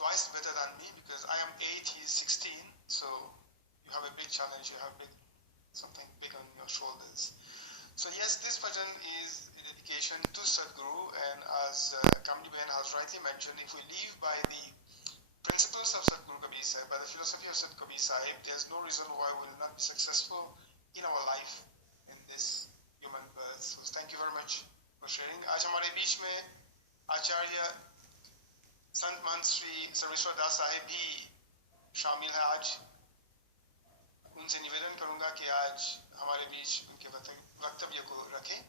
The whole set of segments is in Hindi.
twice better than me because I am 8, he is 16. So you have a big challenge. You have something big on your shoulders. So yes, this bhajan is a dedication to Sadhguru, and as Kamli Ben has rightly mentioned, if we live by the principles of Sadhguru Kabir Sahib, by the philosophy of Sadhguru Kabir Sahib, there's no reason why we will not be successful in our life in this human birth. So thank you very much for sharing. आज हमारे बीच में आचार्य संत महंत श्री सर्वेश्वर दास साहिब भी शामिल है। आज उनसे निवेदन करूंगा कि आज हमारे बीच उनके वक्तव्य को रखें।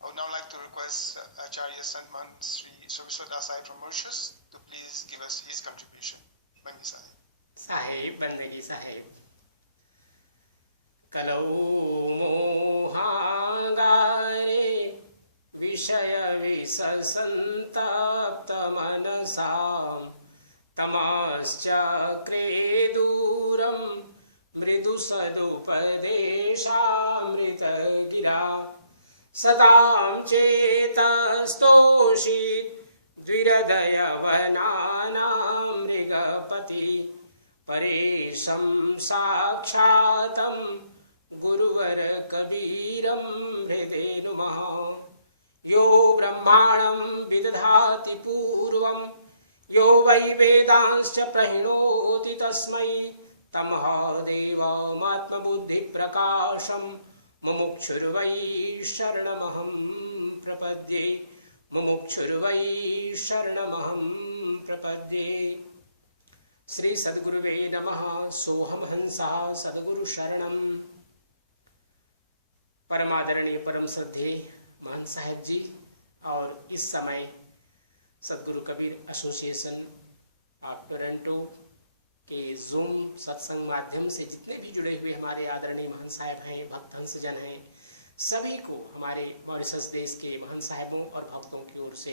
I would now like to request Acharya Sant Mahant Sri Sarveshwar Das Sahib from Mauritius to please give us his contribution. Bandi Sahib. Sahib, Bandagi Sahib. Kalau mohangare vishaya visasantapta manasam tamascakre duram mridu sadupadeshamrita gira Sadam cetastoshit dviradayavanaam mrigapati paresham sakshatam guruvar kabiram hridhe numaha yo brahmanam vidadhati purvam yo vai vedanscha prahinoti tasmai tamha deva matma buddhi prakasham मुमुक्षुर्वै शरणमहं प्रपद्ये मुमुक्षुर्वै शरणमहं प्रपद्ये श्री सद्गुरुवे नमः सोहम हंसः सद्गुरु शरणम। परमादरणीय परम श्रद्धेय महंत साहिब जी और इस समय सद्गुरु कबीर एसोसिएशन ऑफ टोरंटो के जूम सत्संग माध्यम से जितने भी जुड़े हुए हमारे आदरणीय महंत साहब हैं, भक्त हंसजन हैं, सभी को हमारे मॉरिशस देश के महंत साहिबों और भक्तों की ओर से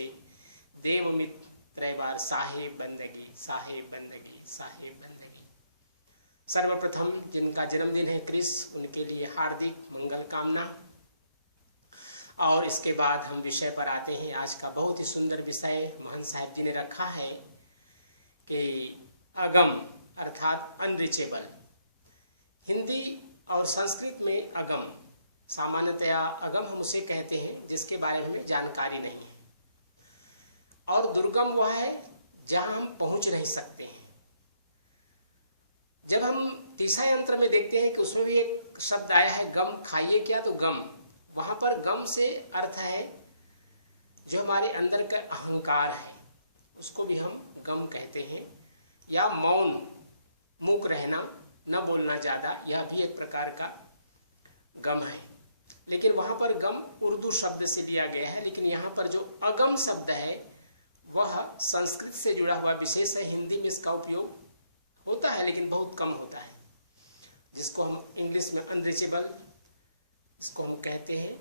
देवमित त्रैवार साहेब बंदगी साहेब बंदगी साहेब बंदगी। सर्वप्रथम जिनका जन्मदिन है क्रिस, उनके लिए हार्दिक मंगल कामना। और इसके बाद हम विषय पर आते हैं। आज का बहुत ही सुंदर विषय महंत साहिब जी ने रखा है कि अगम अर्थात अनरीचेबल। हिंदी और संस्कृत में अगम, सामान्यतया अगम हम उसे कहते हैं जिसके बारे में हमें जानकारी नहीं है, और दुर्गम वह है जहां हम पहुंच नहीं सकते हैं। जब हम तीसरा यंत्र में देखते हैं कि उसमें भी एक शब्द आया है गम, खाइए क्या, तो गम, वहां पर गम से अर्थ है जो हमारे अंदर का अहंकार है, उसको भी हम गम कहते हैं, या मौन, मूक रहना, न बोलना ज्यादा, यह भी एक प्रकार का गम है। लेकिन वहां पर गम उर्दू शब्द से लिया गया है, लेकिन यहाँ पर जो अगम शब्द है वह संस्कृत से जुड़ा हुआ विशेष है। हिंदी में इसका उपयोग होता है लेकिन बहुत कम होता है, जिसको हम इंग्लिश में अनरीचेबल इसको हम कहते हैं।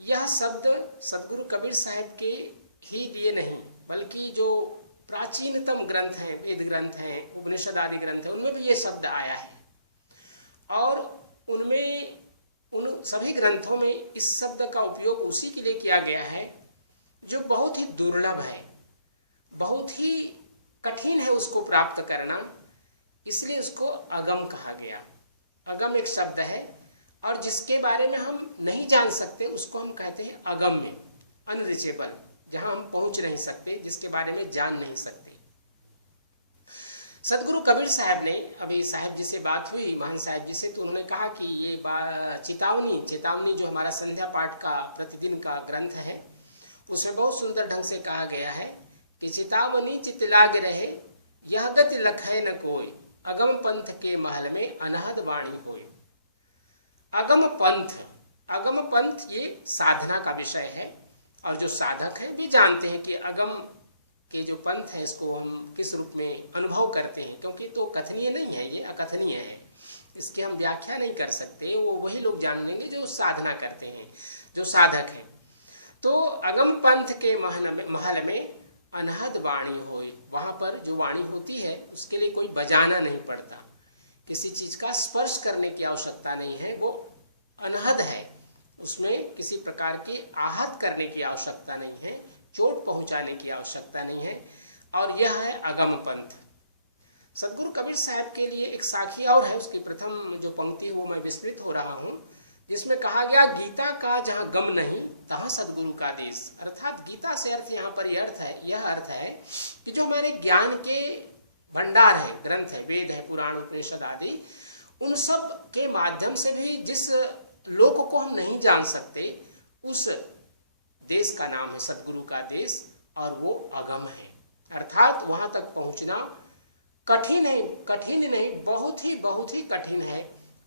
यह शब्द सद्गुरु कबीर साहब के ही लिए नहीं, बल्कि जो प्राचीनतम ग्रंथ हैं, वेद ग्रंथ हैं, उपनिषद आदि ग्रंथ हैं, उनमें भी ये शब्द आया है। और उनमें उन सभी ग्रंथों में इस शब्द का उपयोग उसी के लिए किया गया है जो बहुत ही दुर्लभ है, बहुत ही कठिन है उसको प्राप्त करना, इसलिए उसको अगम कहा गया। अगम एक शब्द है और जिसके बारे में हम नहीं जान सकते उसको हम कहते हैं अगम्य, अनरीचेबल, जहां हम पहुंच नहीं सकते, जिसके बारे में जान नहीं सकते। सदगुरु कबीर साहब ने, अभी साहब जी से बात हुई, महान साहब जी से, तो उन्होंने कहा कि ये चेतावनी जो हमारा संध्या पाठ का प्रतिदिन का ग्रंथ है, उसमें बहुत सुंदर ढंग से कहा गया है कि चेतावनी चित लाग रहे, यह गति लखै न कोई, अगम पंथ के महल में अनहद वाणी होय। अगम पंथ ये साधना का विषय है, और जो साधक है वे जानते हैं कि अगम के जो पंथ है इसको हम किस रूप में अनुभव करते हैं, क्योंकि तो कथनीय नहीं है, ये अकथनीय है, इसकी हम व्याख्या नहीं कर सकते। वो वही लोग जान लेंगे जो साधना करते हैं, जो साधक है। तो अगम पंथ के महल में अनहद वाणी होई, वहां पर जो वाणी होती है उसके लिए कोई बजाना नहीं पड़ता, किसी चीज का स्पर्श करने की आवश्यकता नहीं है, वो अनहद है, उसमें किसी प्रकार के आहत करने की आवश्यकता नहीं है, चोट पहुंचाने की आवश्यकता नहीं है। और यह है अगम पंथ। सदगुरु कबीर साहब के लिए एक साखी और है, उसकी प्रथम जो पंक्ति है वो मैं विस्तृत हो रहा हूँ, जिसमें कहा गया गीता का जहाँ गम नहीं तहाँ सदगुरु का देश। अर्थात गीता से अर्थ यहाँ पर यह अर्थ है कि जो हमारे ज्ञान के भंडार है, ग्रंथ है, वेद है, पुराण, उपनिषद आदि, उन सब के माध्यम से भी जिस लोक को हम नहीं जान सकते, उस देश का नाम है सदगुरु का देश, और वो अगम है। अर्थात वहां तक पहुंचना कठिन नहीं, बहुत ही कठिन है।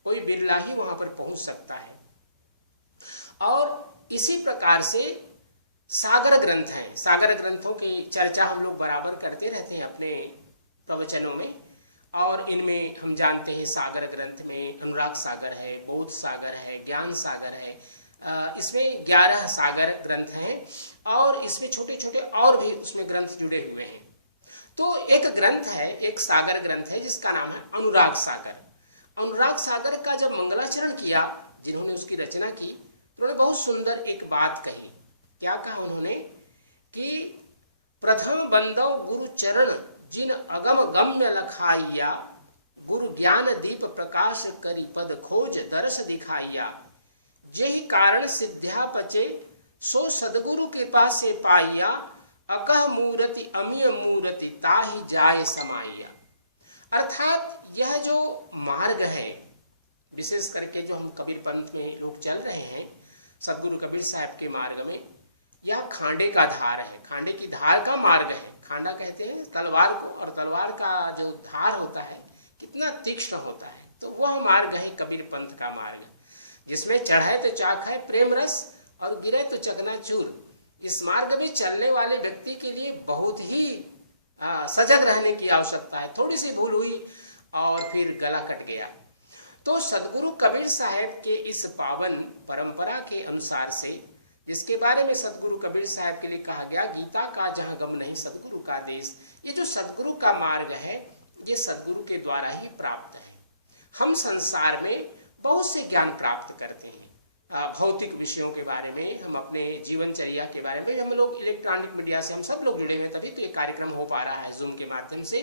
कोई बिरला ही वहां पर पहुंच सकता है। और इसी प्रकार से सागर ग्रंथ हैं, सागर ग्रंथों की चर्चा हम लोग बराबर करते रहते हैं अपने प्रवचनों में, और इनमें हम जानते हैं सागर ग्रंथ में अनुराग सागर है, बोध सागर है, ज्ञान सागर है, इसमें 11 सागर ग्रंथ हैं, और इसमें छोटे छोटे और भी उसमें ग्रंथ जुड़े हुए हैं। तो एक ग्रंथ है, एक सागर ग्रंथ है जिसका नाम है अनुराग सागर। अनुराग सागर का जब मंगलाचरण किया जिन्होंने उसकी रचना की, उन्होंने बहुत सुंदर एक बात कही। क्या कहा उन्होंने कि प्रथम बंदव गुरु चरण जिन अगम गम्य लखाइया, गुरु ज्ञान दीप प्रकाश करी पद खोज दर्श दिखाइया, जेहि कारण सिद्ध्या पचे सो सदगुरु कृपा से पाइया, अकह मूर्ति अमीय मूर्ति ताहि जाय समाइया। अर्थात यह जो मार्ग है, विशेष करके जो हम कबीर पंथ में लोग चल रहे हैं, सदगुरु कबीर साहब के मार्ग में, यह खांडे का धार है, खांडे की धार का मार्ग है। खांडा कहते हैं तलवार को, और तलवार का जो धार होता है कितना तीक्ष्ण होता है। तो वह मार्ग है कबीर पंथ का मार्ग, जिसमें चढ़े तो चाक है प्रेम रस और गिरे तो चकनाचूर। इस मार्ग में चलने वाले व्यक्ति के लिए बहुत ही सजग रहने की आवश्यकता है। थोड़ी सी भूल हुई और फिर गला कट गया। तो सदगुरु कबीर साहब के इस पावन परंपरा के अनुसार से, जिसके बारे में सदगुरु कबीर साहब के लिए कहा गया गीता का जहाँ गम नहीं सदगुरु का देश, ये जो सदगुरु का मार्ग है ये सदगुरु के द्वारा ही प्राप्त है। हम संसार में बहुत से ज्ञान प्राप्त करते हैं, भौतिक विषयों के बारे में, हम अपने जीवनचर्या के बारे में, हम लोग इलेक्ट्रॉनिक मीडिया से हम सब लोग जुड़े हुए, तभी तो ये कार्यक्रम हो पा रहा है जूम के माध्यम से।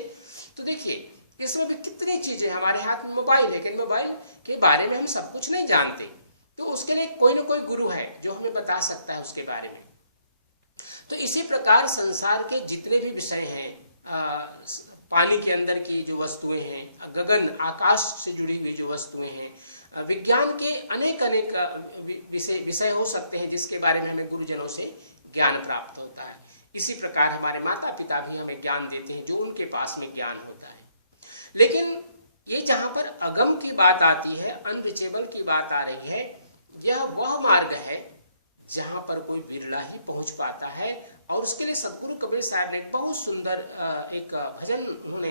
तो देखिए इसमें भी कितनी चीजें, हमारे हाथ में मोबाइल है, लेकिन मोबाइल के बारे में हम सब कुछ नहीं जानते, तो उसके लिए कोई ना कोई गुरु है जो हमें बता सकता है उसके बारे में। तो इसी प्रकार संसार के जितने भी विषय हैं, पानी के अंदर की जो वस्तुएं हैं, गगन आकाश से जुड़ी हुई जो वस्तुएं हैं, विज्ञान के अनेक विषय हो सकते हैं जिसके बारे में हमें गुरुजनों से ज्ञान प्राप्त होता है। इसी प्रकार हमारे माता पिता भी हमें ज्ञान देते हैं जो उनके पास में ज्ञान होता है। लेकिन ये जहां पर अगम की बात आती है, अनरिचेबल की बात आ रही है, यह वह मार्ग है जहां पर कोई बिरला ही पहुंच पाता है। और उसके लिए सदगुरु कबीर साहब एक बहुत सुंदर एक भजन उन्होंने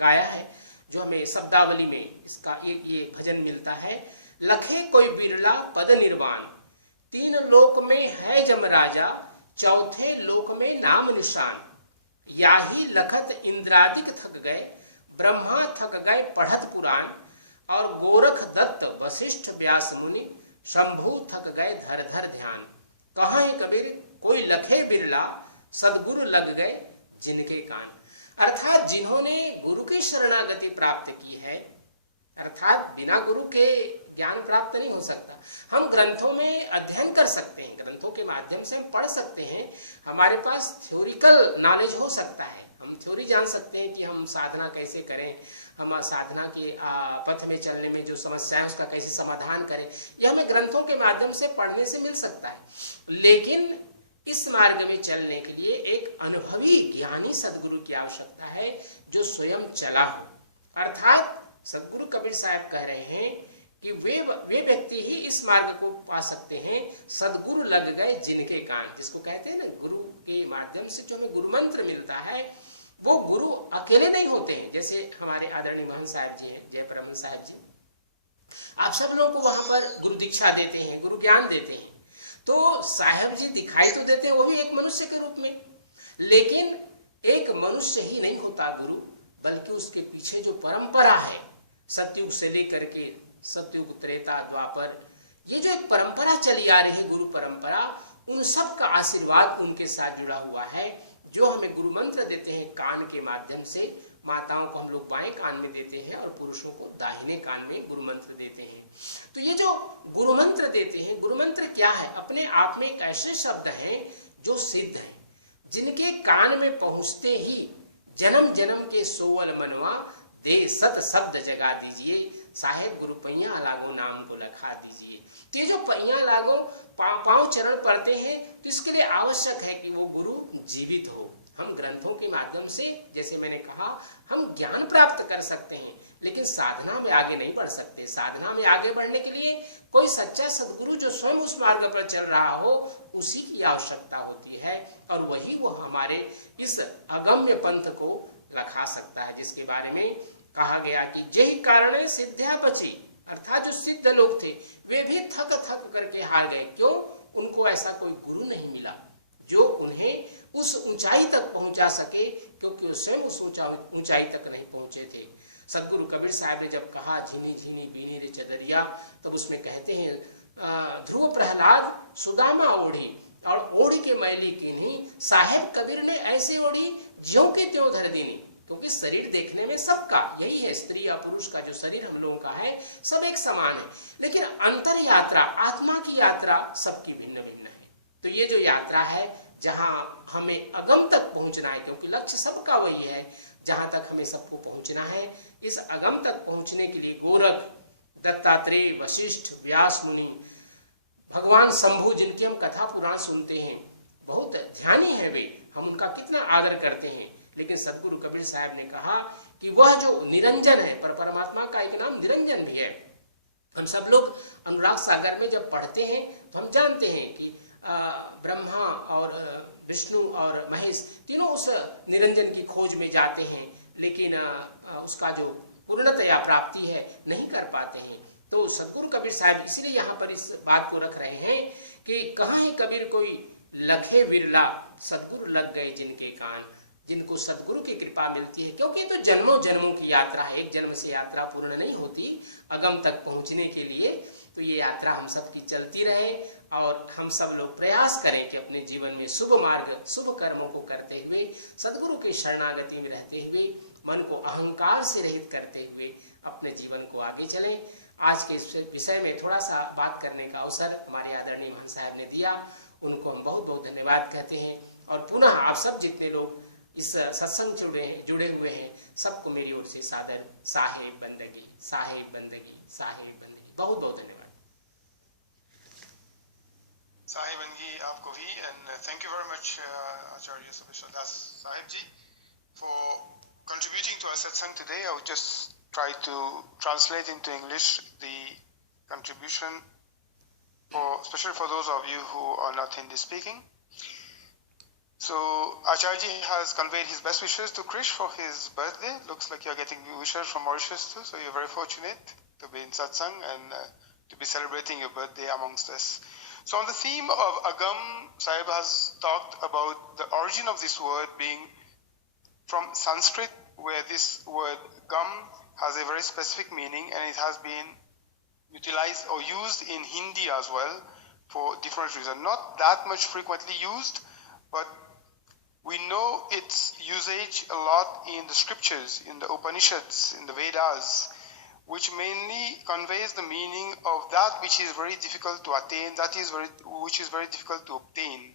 गाया है, जो हमें शब्दावली में इसका ये भजन मिलता है। लखे कोई बिरला पद निर्वाण, तीन लोक में है जमराजा, चौथे लोक में नाम निशान, याही लखत इंद्रादिक थक गए, ब्रह्मा थक गए पढ़त पुराण, और गोरख दत्त वशिष्ठ व्यास मुनि, शंभु थक गए धर धर ध्यान। कहाँ कबीर कोई लखे बिरला, सदगुरु लग गए जिनके कान। अर्थात जिन्होंने गुरु की शरणागति प्राप्त की है, अर्थात बिना गुरु के ज्ञान प्राप्त नहीं हो सकता। हम ग्रंथों में अध्ययन कर सकते हैं, ग्रंथों के माध्यम से हम पढ़ सकते हैं, हमारे पास थ्योरिकल नॉलेज हो सकता है, हम थ्योरी जान सकते हैं कि हम साधना कैसे करें, हम साधना के पथ में चलने में जो समस्या है उसका कैसे समाधान करें, यह हमें ग्रंथों के माध्यम से पढ़ने से मिल सकता है। लेकिन इस मार्ग में चलने के लिए एक अनुभवी ज्ञानी सदगुरु की आवश्यकता है जो स्वयं चला हो। अर्थात सदगुरु कबीर साहब कह रहे हैं कि वे व्यक्ति ही इस मार्ग को पा सकते हैं, सदगुरु लग गए जिनके कान, जिसको कहते हैं ना गुरु के माध्यम से जो हमें गुरु मंत्र मिलता है, वो गुरु अकेले नहीं होते हैं। जैसे हमारे आदरणीय महंत साहब जी हैं, जय परमहंस साहब जी, आप सब लोगों को वहां पर गुरु दीक्षा देते हैं, गुरु ज्ञान देते हैं, तो साहब जी दिखाई तो देते हैं वो भी एक मनुष्य के रूप में, लेकिन एक मनुष्य ही नहीं होता गुरु, बल्कि उसके पीछे जो परंपरा है, सतयुग से लेकर के सतयुग त्रेता द्वापर, ये जो एक परंपरा चली आ रही है गुरु परंपरा, उन सब का आशीर्वाद उनके साथ जुड़ा हुआ है। जो हमें गुरु मंत्र देते हैं कान के माध्यम से, माताओं को हम लोग बाएं कान में देते हैं और पुरुषों को दाहिने कान में गुरु मंत्र देते हैं। तो ये जो गुरु मंत्र देते हैं, गुरु मंत्र क्या है? अपने आप में एक ऐसे शब्द हैं जो सिद्ध हैं, जिनके कान में पहुंचते ही जन्म जन्म के सोवल मनवा दे सत शब्द जगा दीजिए, साहेब गुरु पैया लागो नाम को लखा दीजिए। तो ये जो पैया लागो पांव चरण पढ़ते हैं, तो इसके लिए आवश्यक है कि वो गुरु जीवित हो। हम ग्रंथों के माध्यम से, जैसे मैंने कहा, हम ज्ञान प्राप्त कर सकते हैं, लेकिन साधना में आगे नहीं बढ़ सकते। साधना में आगे बढ़ने के लिए कोई सच्चा सदगुरु जो स्वयं उस मार्ग पर चल रहा हो, उसी की आवश्यकता होती है, और वही वो हमारे इस अगम्य पंथ को लखा सकता है, जिसके बारे में कहा गया कि यही कारण सिद्ध्या बची, अर्थात जो सिद्ध लोग थे वे भी थक थक करके हार गए। क्यों? उनको ऐसा कोई गुरु नहीं मिला जो उन्हें उस ऊंचाई तक पहुंचा सके, क्योंकि वो स्वयं उस ऊंचाई तक नहीं पहुंचे थे। सदगुरु कबीर साहब ने जब कहा झिनी झिनी बीनी रे चदरिया, तब उसमें कहते हैं ध्रुव प्रहलाद सुदामा ओढ़ी, और ओढ़ी के मैली की नहीं, साहेब कबीर ने ऐसे ओढ़ी ज्यों के त्यों धर दीनी। क्योंकि शरीर देखने में सबका यही है, स्त्री या पुरुष का जो शरीर हम लोगों का है सब एक समान है, लेकिन अंतर यात्रा, आत्मा की यात्रा सबकी भिन्न भिन्न है। तो ये जो यात्रा है जहां हमें अगम तक पहुंचना है, क्योंकि लक्ष्य सबका वही है, जहां तक हमें सबको पहुंचना है, इस अगम तक पहुंचने के लिए गोरख, दत्तात्रेय, वशिष्ठ, व्यास मुनि, भगवान शंभु, जिनकी हम कथा पुराण सुनते हैं, बहुत ध्यानी है वे, हम उनका कितना आदर करते हैं, लेकिन सदगुरु कबीर साहब ने कहा कि वह जो निरंजन है, पर परमात्मा का एक नाम निरंजन भी है। हम सब लोग अनुराग सागर में जब पढ़ते हैं तो हम जानते हैं कि ब्रह्मा और विष्णु और महेश तीनों उस निरंजन की खोज में जाते हैं, लेकिन उसका जो पूर्णतया प्राप्ति है नहीं कर पाते हैं। तो सदगुरु कबीर साहब इसलिए यहाँ पर इस बात को रख रहे हैं कि कहाँ है कबीर कोई लखे विरला, सदगुरु लग गए जिनके कान, जिनको सदगुरु की कृपा मिलती है। क्योंकि तो जन्मों जन्मों की यात्रा है, एक जन्म से यात्रा पूर्ण नहीं होती अगम तक पहुंचने के लिए। तो ये यात्रा हम सब की चलती रहे, और हम सब लोग प्रयास करें कि अपने जीवन में शुभ मार्ग, शुभ कर्मों को करते हुए, सदगुरु की शरणागति में रहते हुए, मन को अहंकार से रहित करते हुए अपने जीवन को आगे चलें। आज के इस विषय में थोड़ा सा बात करने का अवसर हमारे आदरणीय महान साहब ने दिया, उनको हम बहुत बहुत धन्यवाद कहते हैं। और पुनः आप सब जितने लोग इस सत्संग जुड़े हुए हैं, सबको मेरी ओर से सादर साहेब बंदगी, साहेब बंदगी, साहेब बंदगी, बहुत बहुत धन्यवाद। साहेब बंदगी आपको भी, and thank you very much Acharya Sapeshwar Das Saheb ji for contributing to our satsang today. I would just try to translate into English the contribution, especially for those of you who are not Hindi speaking. So Acharya has conveyed his best wishes to Krish for his birthday. Looks like you're getting wishes from Mauritius too, so you're very fortunate to be in satsang and to be celebrating your birthday amongst us. So on the theme of Agam, Sahib has talked about the origin of this word being from Sanskrit, where this word gam has a very specific meaning, and it has been utilized or used in Hindi as well for different reasons. Not that much frequently used, but we know its usage a lot in the scriptures, in the Upanishads, in the Vedas, which mainly conveys the meaning of that which is very difficult to attain, which is very difficult to obtain.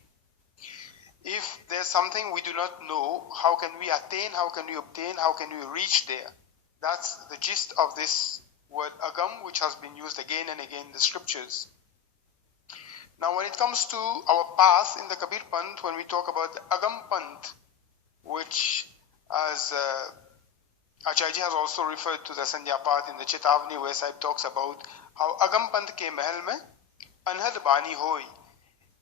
If there's something we do not know, how can we attain, how can we obtain, how can we reach there? That's the gist of this word agam, which has been used again and again in the scriptures. Now when it comes to our path in the Kabir Panth, when we talk about the Agam Panth, which as Acharya has also referred to the Sandhya Path in the Chetavani, where Sahib talks about how Agam Panth ke mahal mein anhad bani hoi.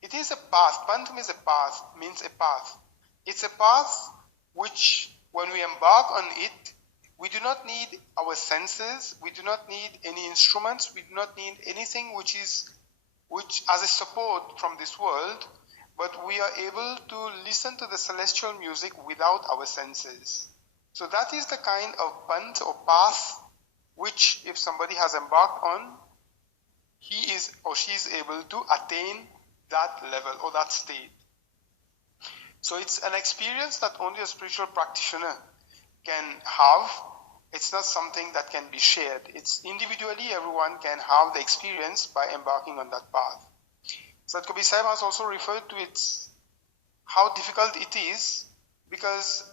It is a path. Panth means a path, It's a path which, when we embark on it, we do not need our senses, we do not need any instruments, we do not need anything which as a support from this world, but we are able to listen to the celestial music without our senses. So that is the kind of panth or path which, if somebody has embarked on, he is or she is able to attain that level or that state. So it's an experience that only a spiritual practitioner can have. It's not something that can be shared. It's individually, everyone can have the experience by embarking on that path. Sat Kabir Sahib has also referred to how difficult it is, because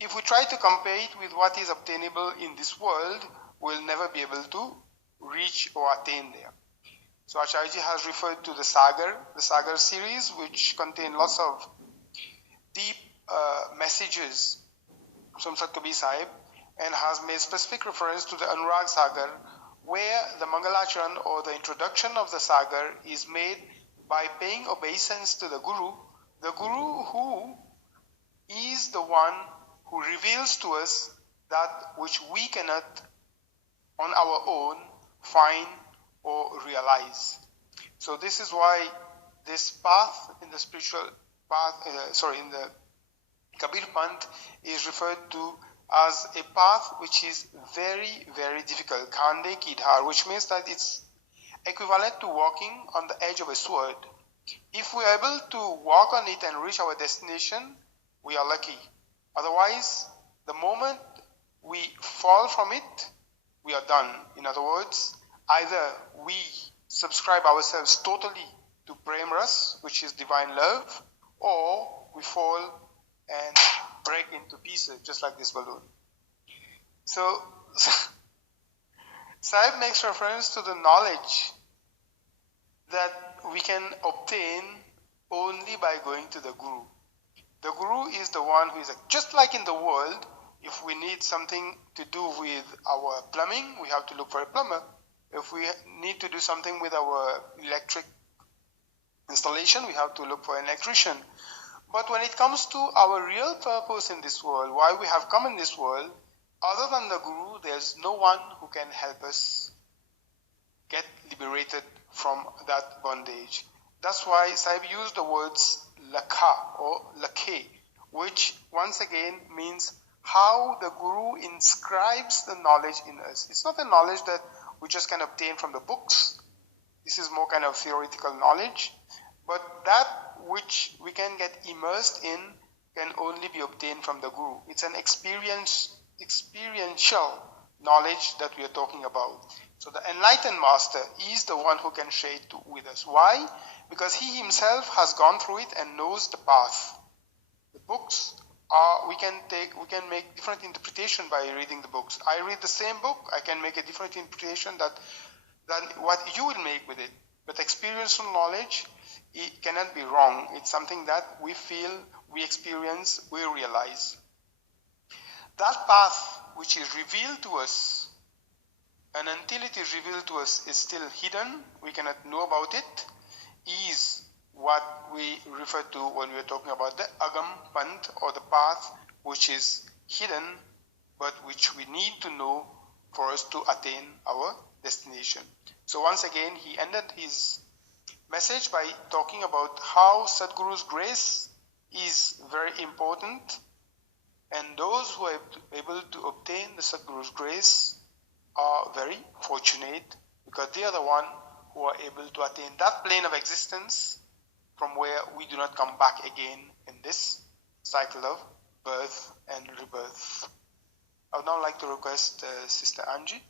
if we try to compare it with what is obtainable in this world, we'll never be able to reach or attain there. So Acharya has referred to the Sagar series, which contain lots of deep messages from Sat Kabir Sahib, and has made specific reference to the Anurag Sagar, where the Mangalacharan or the introduction of the Sagar is made by paying obeisance to the Guru who is the one who reveals to us that which we cannot on our own find or realize. So this is why this path in the spiritual path, in the Kabir Panth is referred to as a path which is very, very difficult, Khande ki dhar, which means that it's equivalent to walking on the edge of a sword. If we are able to walk on it and reach our destination, we are lucky. Otherwise, the moment we fall from it, we are done. In other words, either we subscribe ourselves totally to Prem Ras, which is divine love, or we fall and break into pieces, just like this balloon. So, Sahib makes reference to the knowledge that we can obtain only by going to the Guru. The Guru is the one who is, just like in the world, if we need something to do with our plumbing, we have to look for a plumber. If we need to do something with our electric installation, we have to look for an electrician. But when it comes to our real purpose in this world, why we have come in this world, other than the Guru, there's no one who can help us get liberated from that bondage. That's why Sahib used the words lakha or lakhe, which once again means how the Guru inscribes the knowledge in us. It's not a knowledge that we just can obtain from the books. This is more kind of theoretical knowledge. But that which we can get immersed in can only be obtained from the Guru. It's an experiential knowledge that we are talking about. So the enlightened master is the one who can share it with us. Why? Because he himself has gone through it and knows the path. The books are, we can make different interpretation by reading the books. I read the same book, I can make a different interpretation than what you will make with it. But experiential knowledge, it cannot be wrong. It's something that we feel, we experience, we realize. That path which is revealed to us, and until it is revealed to us is still hidden, we cannot know about it, is what we refer to when we are talking about the Agam Panth, or the path which is hidden but which we need to know for us to attain our destination. So once again, he ended his message by talking about how Sadguru's grace is very important, and those who are able to obtain the Sadguru's grace are very fortunate, because they are the one who are able to attain that plane of existence from where we do not come back again in this cycle of birth and rebirth. I would now like to request Sister Angie